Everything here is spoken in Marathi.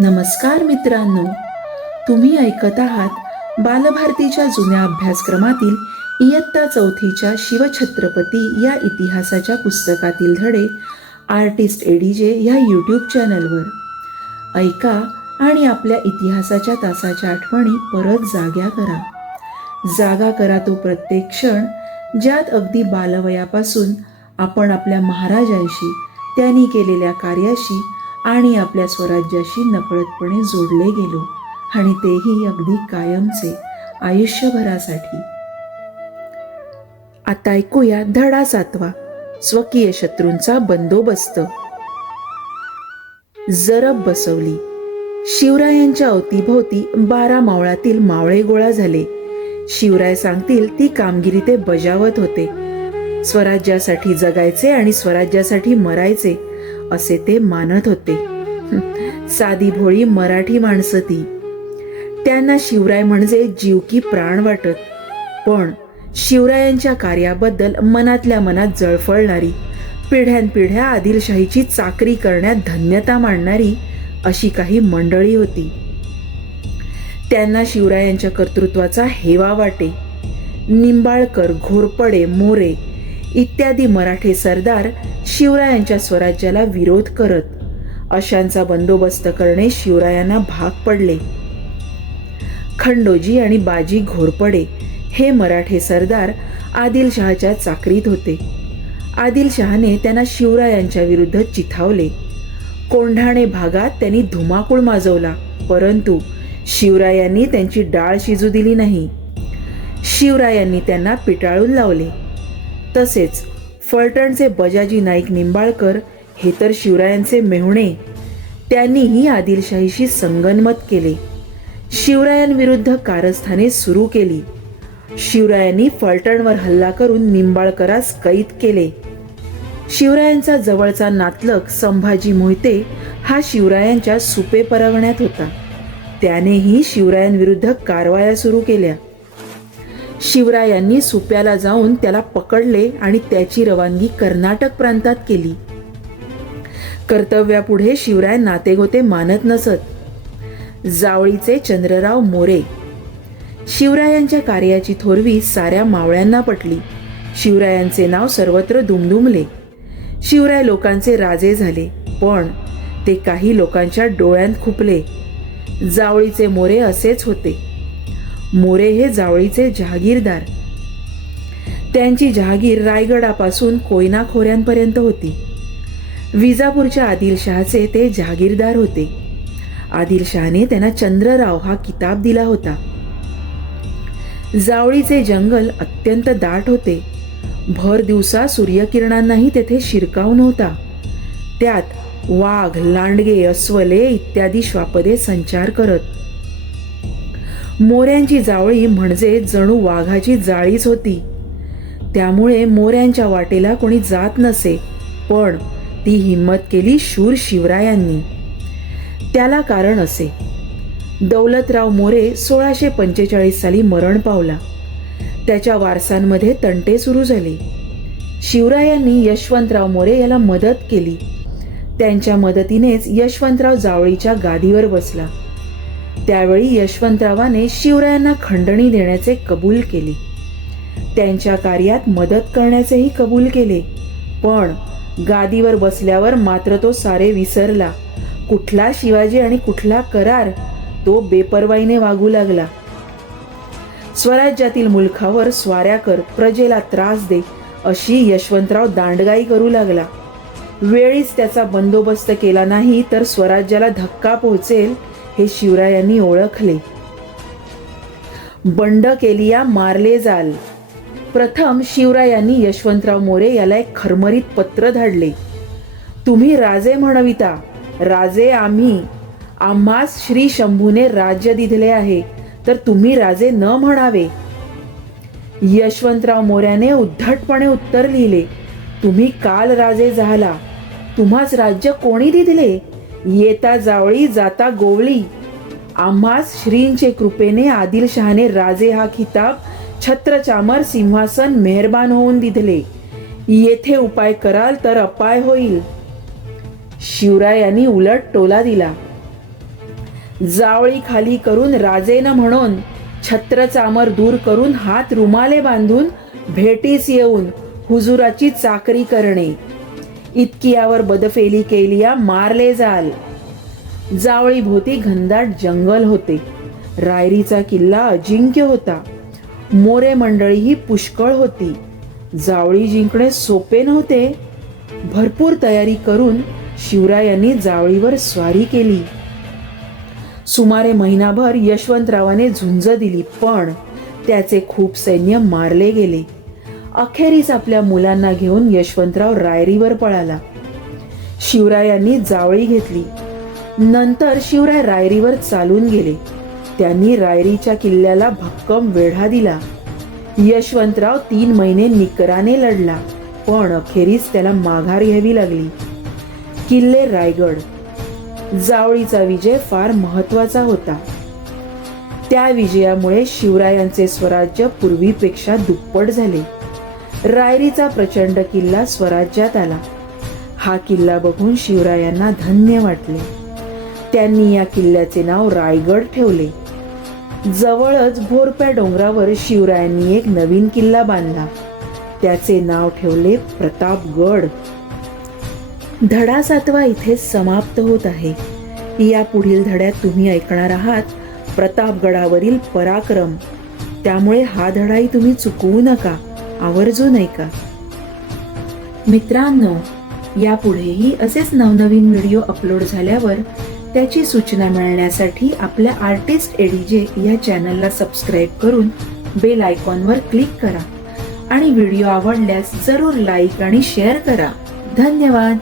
नमस्कार मित्रांनो, तुम्ही ऐकत आहात बालभारतीच्या जुन्या अभ्यासक्रमातील इयत्ता चौथीच्या शिवछत्रपती या इतिहासाच्या पुस्तकातील धडे आर्टिस्ट एडीजे ह्या यूट्यूब चॅनलवर. ऐका आणि आपल्या इतिहासाच्या तासाच्या आठवणी परत जाग्या करा. जागा करा तो प्रत्येक क्षण ज्यात अगदी बालवयापासून आपण आपल्या महाराजांशी, त्यांनी केलेल्या कार्याशी आणि आपल्या स्वराज्याशी नकळतपणे जोडले गेलो, आणि तेही अगदी कायमचे, आयुष्यभरासाठी. आता ऐकूया धडा 7वा, स्वकीय शत्रूंचा बंदोबस्त. जरब बसवली. शिवरायांच्या अवतीभोवती 12 मावळातील मावळे गोळा झाले. शिवराय सांगतील ती कामगिरी ते बजावत होते. स्वराज्यासाठी जगायचे आणि स्वराज्यासाठी मरायचे असे ते मानत होते. साधी भोळी मराठी माणसं ती. त्यांना शिवराय म्हणजे जीव की प्राण वाटत. पण शिवरायांच्या कार्याबद्दल मनातल्या मनात जळफळणारी, पिढ्यानपिढ्या आदिलशाहीची चाकरी करण्यात धन्यता मानणारी अशी काही मंडळी होती. त्यांना शिवरायांच्या कर्तृत्वाचा हेवा वाटे. निंबाळकर, घोरपडे, मोरे इत्यादी मराठे सरदार शिवरायांच्या स्वराज्याला विरोध करत. अशांचा बंदोबस्त करणे शिवरायांना भाग पडले. खंडोजी आणि बाजी घोरपडे हे मराठे सरदार आदिलशहाच्या चाकरीत होते. आदिलशहाने त्यांना शिवरायांच्या विरुद्ध चिथावले. कोंढाणे भागात त्यांनी धुमाकूळ माजवला, परंतु शिवरायांनी त्यांची डाळ शिजू दिली नाही. शिवरायांनी त्यांना पिटाळून लावले. तसेच फलटणचे बजाजी नाईक निंबाळकर हे तर शिवरायांचे मेहुणे. त्यांनीही आदिलशाहीशी संगनमत केले. शिवरायांविरुद्ध कारस्थाने सुरू केली. शिवरायांनी फलटणवर हल्ला करून निंबाळकरास कैद केले. शिवरायांचा जवळचा नातलग संभाजी मोहिते हा शिवरायांच्या सुपे परगण्यात होता. त्यानेही शिवरायांविरुद्ध कारवाया सुरू केल्या. शिवरायांनी सुप्याला जाऊन त्याला पकडले आणि त्याची रवानगी कर्नाटक प्रांतात केली. कर्तव्यापुढे शिवराय नातेगोते मानत नसत. जावळीचे चंद्रराव मोरे. शिवरायांच्या कार्याची थोरवी साऱ्या मावळ्यांना पटली. शिवरायांचे नाव सर्वत्र दुमदुमले. शिवराय लोकांचे राजे झाले, पण ते काही लोकांच्या डोळ्यात खुपले. जावळीचे मोरे असेच होते. मोरे हे जावळीचे जहागीरदार. त्यांची जहागीर रायगडापासून कोयना खोऱ्यांपर्यंत होती. विजापूरच्या आदिलशहाचे ते जहागीरदार होते. आदिलशहाने त्यांना चंद्रराव हा किताब दिला होता. जावळीचे जंगल अत्यंत दाट होते. भर दिवसा सूर्यकिरणांनाही तेथे शिरकाव नव्हता. त्यात वाघ, लांडगे, अस्वले इत्यादी श्वापदे संचार करत. मोऱ्यांची जावळी म्हणजे जणू वाघाची जाळीच होती. त्यामुळे मोऱ्यांच्या वाटेला कोणी जात नसे, पण ती हिंमत केली शूर शिवरायांनी. त्याला कारण असे. दौलतराव मोरे 1645 साली मरण पावला. त्याच्या वारसांमध्ये तंटे सुरू झाले. शिवरायांनी यशवंतराव मोरे याला मदत केली. त्यांच्या मदतीनेच यशवंतराव जावळीच्या गादीवर बसला. त्यावेळी यशवंतरावाने शिवरायांना खंडणी देण्याचे कबूल केले. त्यांच्या कार्यात मदत करण्याचेही कबूल केले. पण गादीवर बसल्यावर मात्र तो सारे विसरला. कुठला शिवाजी आणि कुठला करार, तो बेपर्वाईने वागू लागला. स्वराज्यातील मुलखावर स्वाऱ्या कर, प्रजेला त्रास दे अशी यशवंतराव दांडगाई करू लागला. वेळीच त्याचा बंदोबस्त केला नाही तर स्वराज्याला धक्का पोहोचेल हे शिवरायांनी ओळखले. बंड केलिया मारले जाल. प्रथम शिवरायांनी यशवंतराव मोरे याला एक खरमरीत पत्र धाडले. तुम्ही राजे म्हणविता, राजे आम्ही. आम्हास श्री शंभूने राज्य दिले आहे, तर तुम्ही राजे न म्हणावे. यशवंतराव मोऱ्याने उद्धटपणे उत्तर लिहिले, तुम्ही काल राजे झाला. तुम्हास राज्य कोणी दिले? येता जावळी, जाता गोवळी. आम्हास श्रींचे कृपेने आदिलशहाने राजे हा खिताब, छत्र चामर, सिंहासन मेहरबान होऊन दिले. येथे उपाय कराल तर अपाय होईल. शिवरायांनी उलट टोला दिला. जावळी खाली करून राजेनं म्हणून, छत्र चामर दूर करून हात रुमाले बांधून भेटीस येऊन हुजुराची चाकरी करणे. इतकी यावर बदफेली केलिया मारले जाल. जावळी भोवती घनदाट जंगल होते. रायरीचा किल्ला अजिंक्य होता. मोरे मंडळीही पुष्कळ होती. जावळी जिंकणे सोपे नव्हते. भरपूर तयारी करून शिवरायांनी जावळीवर स्वारी केली. सुमारे महिनाभर यशवंतरावाने झुंज दिली, पण त्याचे खूप सैन्य मारले गेले. अखेरीस आपल्या मुलांना घेऊन यशवंतराव रायरीवर पळाला. शिवरायांनी जावळी घेतली. नंतर शिवराय रायरीवर चालून गेले. त्यांनी रायरीच्या किल्ल्याला भक्कम वेढा दिला. यशवंतराव 3 महिने निकराने लढला, पण अखेरीस त्याला माघार घ्यावी लागली. किल्ले रायगड. जावळीचा विजय फार महत्वाचा होता. त्या विजयामुळे शिवरायांचे स्वराज्य पूर्वीपेक्षा दुप्पट झाले. रायरीचा प्रचंड किल्ला स्वराज्यात आला. हा किल्ला बघून शिवरायांना धन्य वाटले. त्यांनी या किल्ल्याचे नाव रायगड ठेवले. जवळच भोरप्या डोंगरावर शिवरायांनी एक नवीन किल्ला बांधला. त्याचे नाव ठेवले प्रतापगड. धडा 7वा इथेच समाप्त होत आहे. या पुढील धड्यात तुम्ही ऐकणार आहात प्रतापगडावरील पराक्रम. त्यामुळे हा धडाही तुम्ही चुकवू नका, आवर्जून ऐका. मित्रांनो, यापुढेही असेच नवनवीन व्हिडिओ अपलोड झाल्यावर त्याची सूचना मिळण्यासाठी आपल्या आर्टिस्ट एडीजे या चॅनलला सबस्क्राईब करून बेल आयकॉनवर क्लिक करा आणि व्हिडिओ आवडल्यास जरूर लाईक आणि शेअर करा. धन्यवाद.